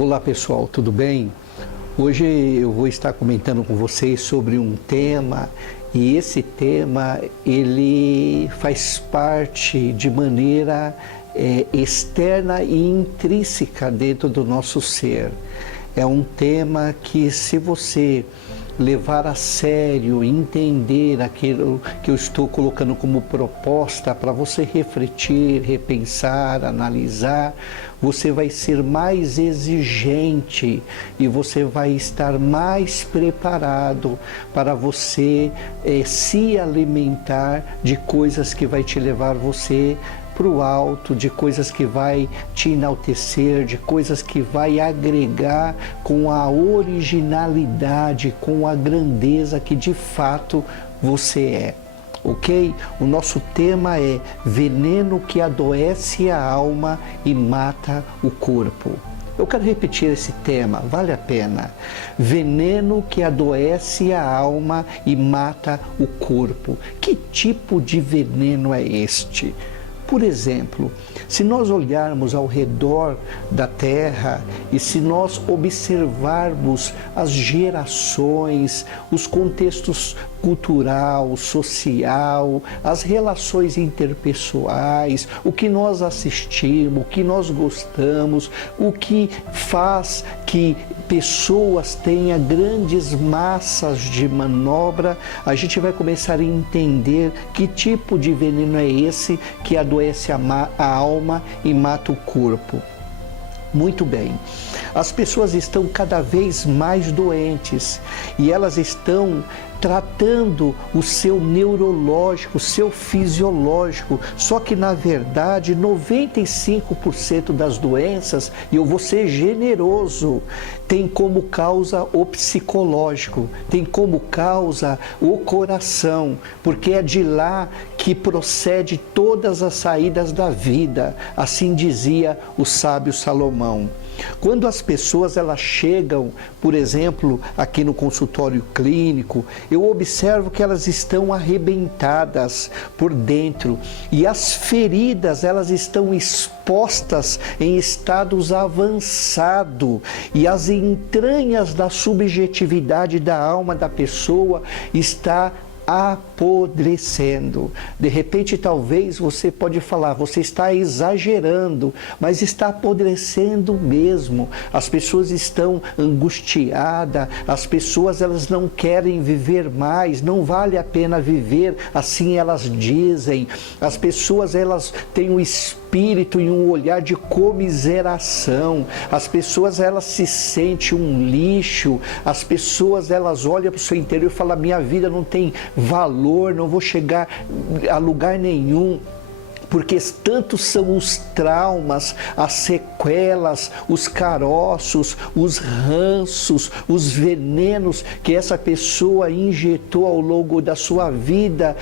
Olá pessoal, tudo bem? Hoje eu vou estar comentando com vocês sobre um tema e esse tema ele faz parte de maneira externa e intrínseca dentro do nosso ser. É um tema que, se você levar a sério, entender aquilo que eu estou colocando como proposta para você refletir, repensar, analisar, você vai ser mais exigente e você vai estar mais preparado para você se alimentar de coisas que vai te levar você para o alto, de coisas que vai te enaltecer, de coisas que vai agregar com a originalidade, com a grandeza que de fato você é. Ok? O nosso tema é veneno que adoece a alma e mata o corpo. Eu quero repetir esse tema, vale a pena. Veneno que adoece a alma e mata o corpo. Que tipo de veneno é este? Por exemplo, se nós olharmos ao redor da Terra e se nós observarmos as gerações, os contextos cultural, social, as relações interpessoais, o que nós assistimos, o que nós gostamos, o que faz que pessoas tenham grandes massas de manobra, a gente vai começar a entender que tipo de veneno é esse que adoece a alma e mata o corpo. Muito bem, as pessoas estão cada vez mais doentes e elas estão tratando o seu neurológico, o seu fisiológico, só que na verdade 95% das doenças, e eu vou ser generoso, tem como causa o psicológico, tem como causa o coração, porque é de lá que procede todas as saídas da vida, assim dizia o sábio Salomão. Quando as pessoas elas chegam, por exemplo, aqui no consultório clínico, eu observo que elas estão arrebentadas por dentro e as feridas elas estão expostas em estados avançados e as entranhas da subjetividade da alma da pessoa está apodrecendo. De repente, talvez você pode falar, você está exagerando, mas está apodrecendo mesmo. As pessoas estão angustiadas, as pessoas elas não querem viver mais, não vale a pena viver, assim elas dizem. As pessoas elas têm um espírito e um olhar de comiseração. As pessoas elas se sentem um lixo, as pessoas elas olham para o seu interior e falam, minha vida não tem valor, não vou chegar a lugar nenhum. Porque tantos são os traumas, as sequelas, os caroços, os ranços, os venenos que essa pessoa injetou ao longo da sua vida,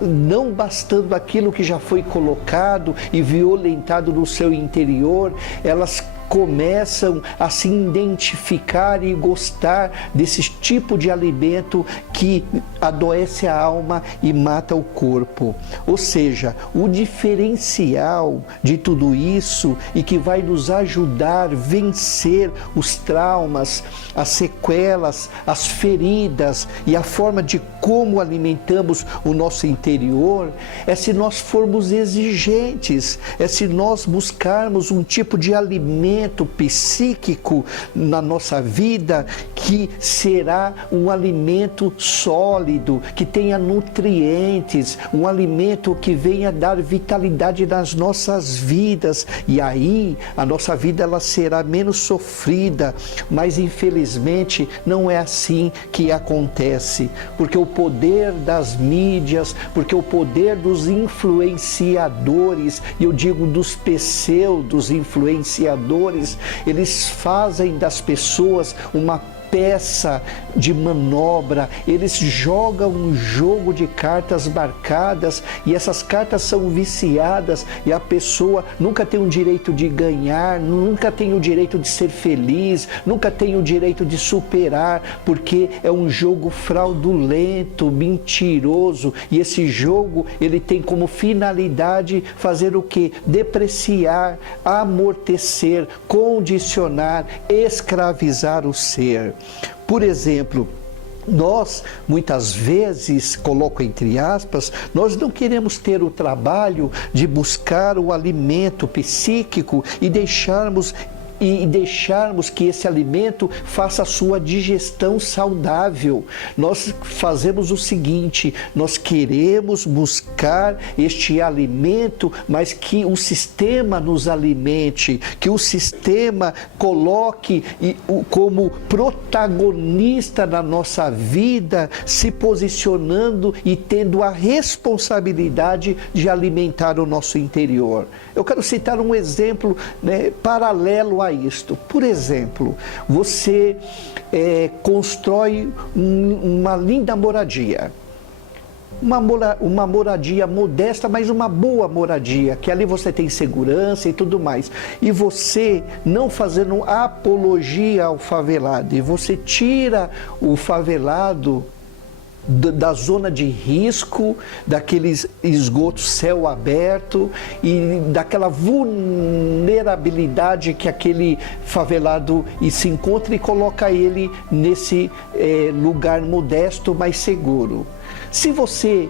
não bastando aquilo que já foi colocado e violentado no seu interior, elas começam a se identificar e gostar desse tipo de alimento que adoece a alma e mata o corpo. Ou seja, o diferencial de tudo isso e que vai nos ajudar a vencer os traumas, as sequelas, as feridas e a forma de como alimentamos o nosso interior é se nós formos exigentes, é se nós buscarmos um tipo de alimento psíquico na nossa vida que será um alimento sólido, que tenha nutrientes, um alimento que venha dar vitalidade nas nossas vidas, e aí a nossa vida ela será menos sofrida, mas infelizmente não é assim que acontece, porque o poder das mídias, porque o poder dos influenciadores, e eu digo dos pseudos influenciadores, eles fazem das pessoas uma peça de manobra, eles jogam um jogo de cartas marcadas e essas cartas são viciadas e a pessoa nunca tem o direito de ganhar, nunca tem o direito de ser feliz, nunca tem o direito de superar, porque é um jogo fraudulento, mentiroso, e esse jogo ele tem como finalidade fazer o quê? Depreciar, amortecer, condicionar, escravizar o ser. Por exemplo, nós, muitas vezes, coloco entre aspas, nós não queremos ter o trabalho de buscar o alimento psíquico e deixarmos que esse alimento faça a sua digestão saudável. Nós fazemos o seguinte, nós queremos buscar este alimento, mas que o sistema nos alimente, que o sistema coloque como protagonista na nossa vida, se posicionando e tendo a responsabilidade de alimentar o nosso interior. Eu quero citar um exemplo, né, paralelo a isto. Por exemplo, você constrói uma linda moradia. Uma moradia modesta, mas uma boa moradia, que ali você tem segurança e tudo mais. E você, não fazendo apologia ao favelado, e você tira o favelado da zona de risco, daqueles esgotos céu aberto e daquela vulnerabilidade que aquele favelado se encontra e coloca ele nesse lugar modesto, mas seguro. Se você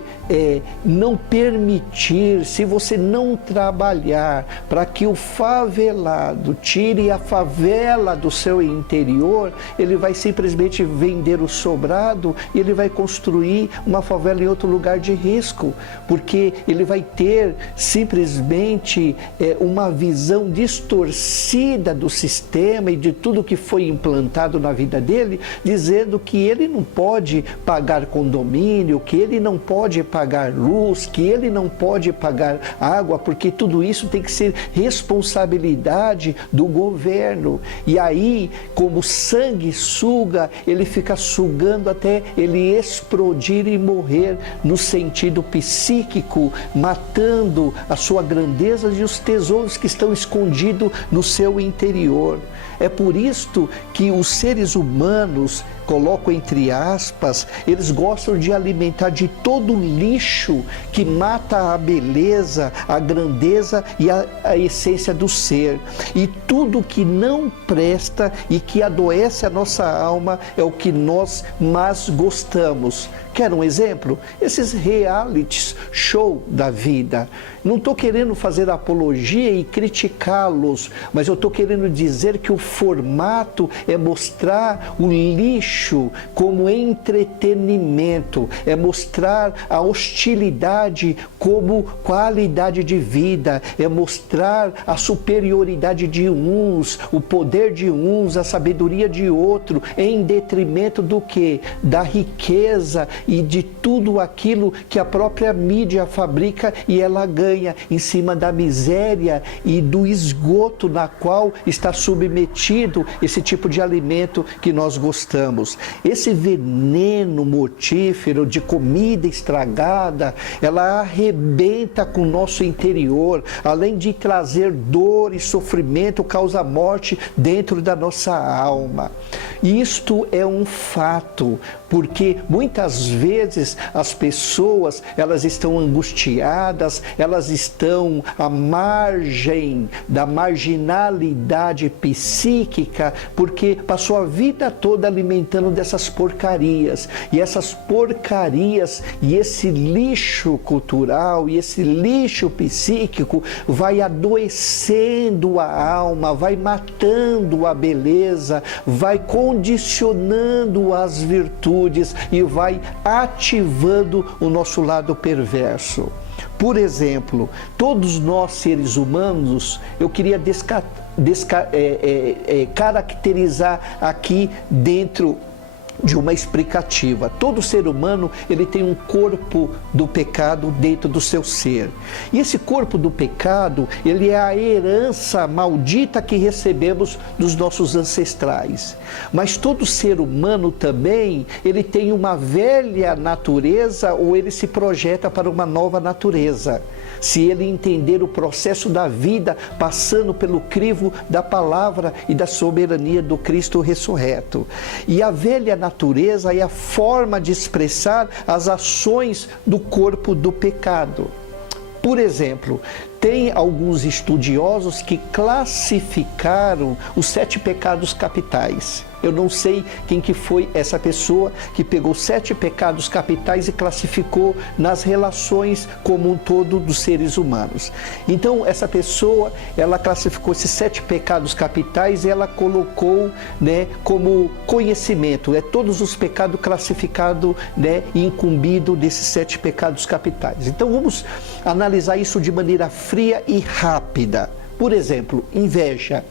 não permitir, se você não trabalhar para que o favelado tire a favela do seu interior, ele vai simplesmente vender o sobrado e ele vai construir uma favela em outro lugar de risco, porque ele vai ter simplesmente uma visão distorcida do sistema e de tudo que foi implantado na vida dele, dizendo que ele não pode pagar condomínio, que ele não pode pagar luz, que ele não pode pagar água, porque tudo isso tem que ser responsabilidade do governo. E aí, como sangue suga, ele fica sugando até ele explodir e morrer no sentido psíquico, matando a sua grandeza e os tesouros que estão escondidos no seu interior. É por isto que os seres humanos, coloco entre aspas, eles gostam de alimentar de todo o lixo que mata a beleza, a grandeza e a essência do ser. E tudo que não presta e que adoece a nossa alma é o que nós mais gostamos. Quer um exemplo? Esses realities show da vida. Não estou querendo fazer apologia e criticá-los, mas eu estou querendo dizer que o formato é mostrar o lixo como entretenimento, é mostrar a hostilidade como qualidade de vida, é mostrar a superioridade de uns, o poder de uns, a sabedoria de outro, em detrimento do quê? Da riqueza e de tudo aquilo que a própria mídia fabrica e ela ganha em cima da miséria e do esgoto na qual está submetido esse tipo de alimento que nós gostamos. Esse veneno mortífero de comida estragada, ela arrebenta com o nosso interior, além de trazer dor e sofrimento, causa morte dentro da nossa alma. Isto é um fato, porque muitas vezes as pessoas, elas estão angustiadas, elas estão à margem da marginalidade psíquica, porque passou a vida toda alimentando dessas porcarias, e essas porcarias e esse lixo cultural e esse lixo psíquico vai adoecendo a alma, vai matando a beleza, vai condicionando as virtudes e vai ativando o nosso lado perverso. Por exemplo, todos nós seres humanos, eu queria caracterizar aqui dentro de uma explicativa. Todo ser humano, ele tem um corpo do pecado dentro do seu ser. E esse corpo do pecado, ele é a herança maldita que recebemos dos nossos ancestrais. Mas todo ser humano também, ele tem uma velha natureza ou ele se projeta para uma nova natureza. Se ele entender o processo da vida passando pelo crivo da palavra e da soberania do Cristo ressurreto. E a velha natureza é a forma de expressar as ações do corpo do pecado. Por exemplo, tem alguns estudiosos que classificaram os 7 pecados capitais. Eu não sei quem que foi essa pessoa que pegou 7 pecados capitais e classificou nas relações como um todo dos seres humanos. Então, essa pessoa, ela classificou esses 7 pecados capitais e ela colocou, né, como conhecimento. É todos os pecados classificados, né, e incumbidos desses 7 pecados capitais. Então, vamos analisar isso de maneira fria e rápida. Por exemplo, inveja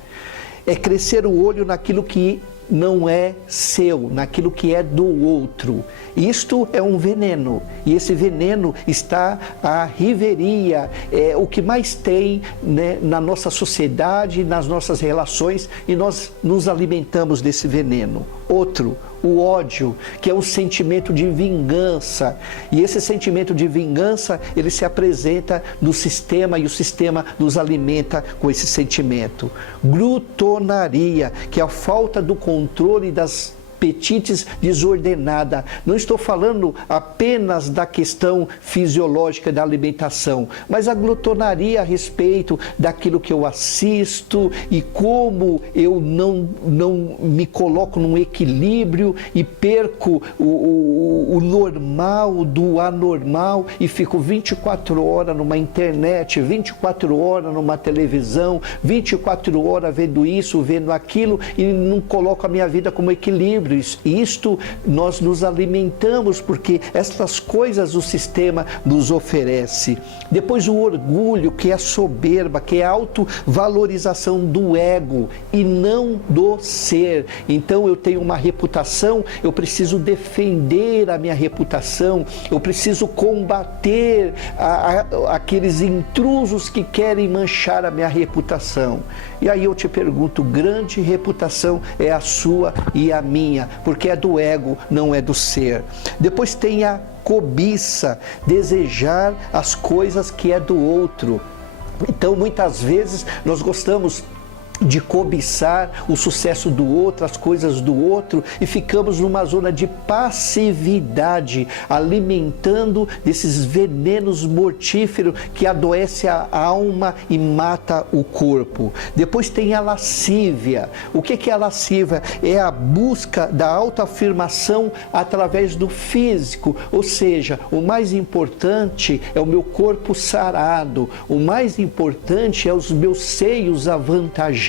é crescer o olho naquilo que não é seu, naquilo que é do outro. Isto é um veneno, e esse veneno está à riveria, é o que mais tem, né, na nossa sociedade, nas nossas relações, e nós nos alimentamos desse veneno. Outro, o ódio, que é um sentimento de vingança, e esse sentimento de vingança, ele se apresenta no sistema, e o sistema nos alimenta com esse sentimento. Glutonaria, que é a falta do controle das apetites desordenada. Não estou falando apenas da questão fisiológica da alimentação, mas a glutonaria a respeito daquilo que eu assisto e como eu não me coloco num equilíbrio e perco o normal do anormal e fico 24 horas numa internet, 24 horas numa televisão, 24 horas vendo isso, vendo aquilo e não coloco a minha vida como equilíbrio. Isto nós nos alimentamos porque estas coisas o sistema nos oferece. Depois o orgulho, que é a soberba, que é a autovalorização do ego e não do ser. Então eu tenho uma reputação, eu preciso defender a minha reputação, eu preciso combater aqueles intrusos que querem manchar a minha reputação. E aí eu te pergunto, grande reputação é a sua e a minha, porque é do ego, não é do ser. Depois tem a cobiça, desejar as coisas que é do outro. Então, muitas vezes, nós gostamos de cobiçar o sucesso do outro, as coisas do outro, e ficamos numa zona de passividade, alimentando desses venenos mortíferos que adoece a alma e mata o corpo. Depois tem a lascívia. O que é a lascívia? É a busca da autoafirmação através do físico, ou seja, o mais importante é o meu corpo sarado, o mais importante é os meus seios avantajados,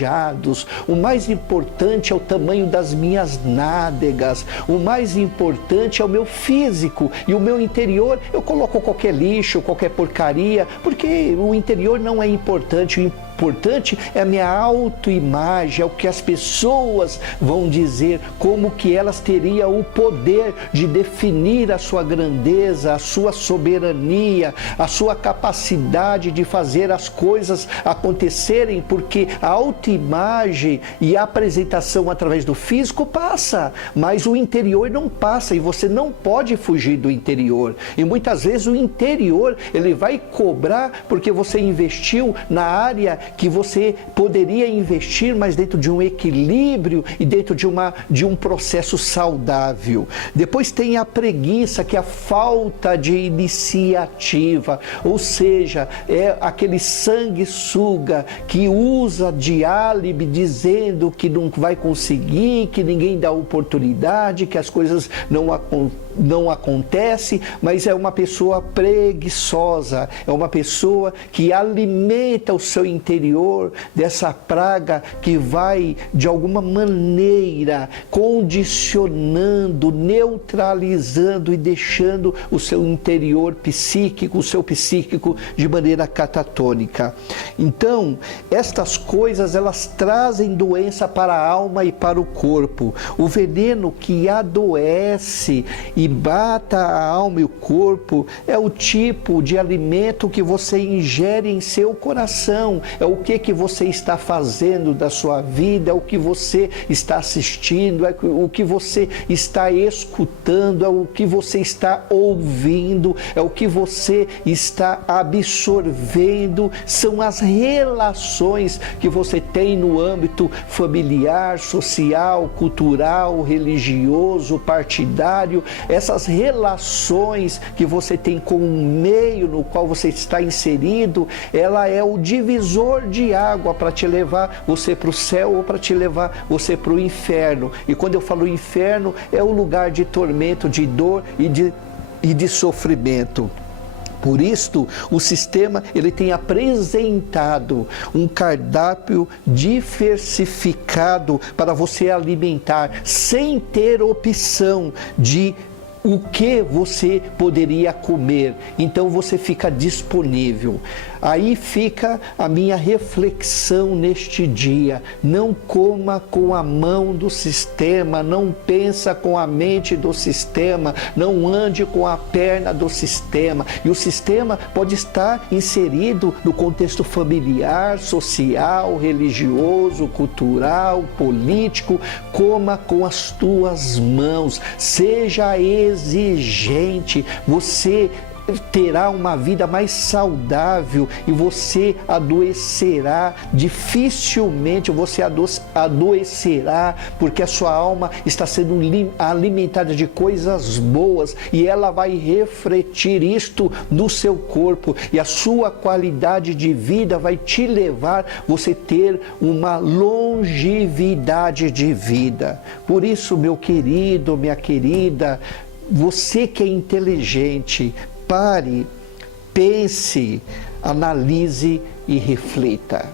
o mais importante é o tamanho das minhas nádegas, o mais importante é o meu físico, e o meu interior eu coloco qualquer lixo, qualquer porcaria, porque o interior não é importante. O importante é a minha autoimagem, é o que as pessoas vão dizer, como que elas teriam o poder de definir a sua grandeza, a sua soberania, a sua capacidade de fazer as coisas acontecerem, porque a autoimagem e a apresentação através do físico passa, mas o interior não passa, e você não pode fugir do interior. E muitas vezes o interior, ele vai cobrar porque você investiu na área que você poderia investir, mas dentro de um equilíbrio e dentro de um processo saudável. Depois tem a preguiça, que é a falta de iniciativa, ou seja, é aquele sanguessuga que usa de álibi, dizendo que não vai conseguir, que ninguém dá oportunidade, que as coisas não acontece, mas é uma pessoa preguiçosa, é uma pessoa que alimenta o seu interior dessa praga que vai, de alguma maneira, condicionando, neutralizando e deixando o seu interior psíquico, o seu psíquico de maneira catatônica. Então, estas coisas, elas trazem doença para a alma e para o corpo. O veneno que adoece e bata a alma e o corpo é o tipo de alimento que você ingere em seu coração, é o que você está fazendo da sua vida, é o que você está assistindo, é o que você está escutando, é o que você está ouvindo, é o que você está absorvendo, são as relações que você tem no âmbito familiar, social, cultural, religioso, partidário, essas relações que você tem com o meio no qual você está inserido, ela é o divisor de água para te levar você para o céu ou para te levar você para o inferno. E quando eu falo inferno, é o lugar de tormento, de dor e de sofrimento. Por isto, o sistema ele tem apresentado um cardápio diversificado para você alimentar, sem ter opção de o que você poderia comer. Então você fica disponível. Aí fica a minha reflexão neste dia. Não coma com a mão do sistema, não pensa com a mente do sistema, não ande com a perna do sistema. E o sistema pode estar inserido no contexto familiar, social, religioso, cultural, político. Coma com as tuas mãos, seja exigente, você terá uma vida mais saudável e você adoecerá, dificilmente você adoecerá, porque a sua alma está sendo alimentada de coisas boas e ela vai refletir isto no seu corpo, e a sua qualidade de vida vai te levar você ter uma longevidade de vida. Por isso, meu querido, minha querida, você que é inteligente, pare, pense, analise e reflita.